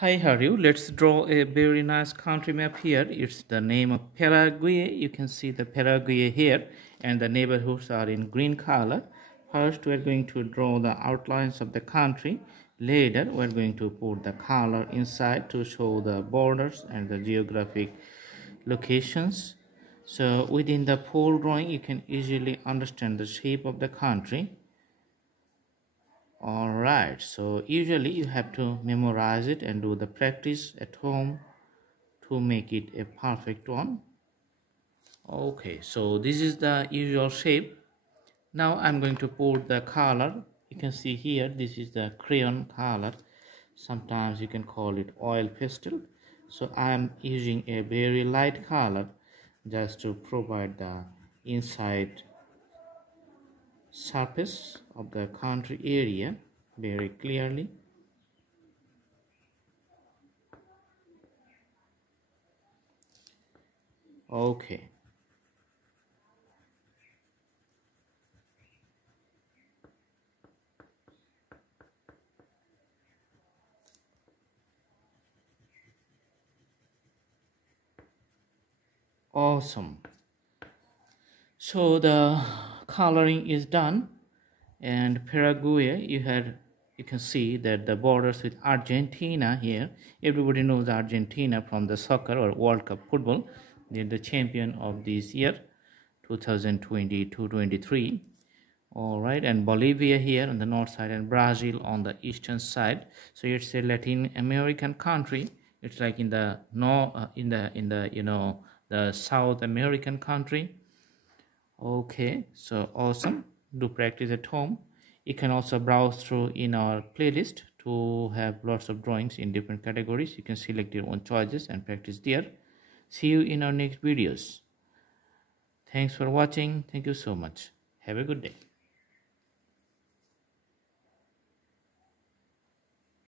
Hi, how are you? Let's draw a very nice country map here. It's the name of Paraguay. You can see the Paraguay here, and the neighborhoods are in green color. First, we're going to draw the outlines of the country. Later, we're going to put the color inside to show the borders and the geographic locations. So within the pole drawing, you can easily understand the shape of the country. Alright, so usually you have to memorize it and do the practice at home to make it a perfect one. Okay, so this is the usual shape. Now I'm going to put the color. You can see here, this is the crayon color. Sometimes you can call it oil pastel. So I'm using a very light color just to provide the inside surface of the country area very clearly. Okay. Awesome. So the coloring is done, and Paraguay, you can see that the borders with Argentina here. Everybody knows Argentina from the soccer or World Cup football. They're the champion of this year 2022-23. All right, and Bolivia here on the north side and Brazil on the eastern side. So it's a Latin American country. It's like in the the South American country. Okay, so awesome. Do practice at home. You can also browse through in our playlist to have lots of drawings in different categories. You can select your own choices and practice there. See you in our next videos. Thanks for watching. Thank you so much. Have a good day.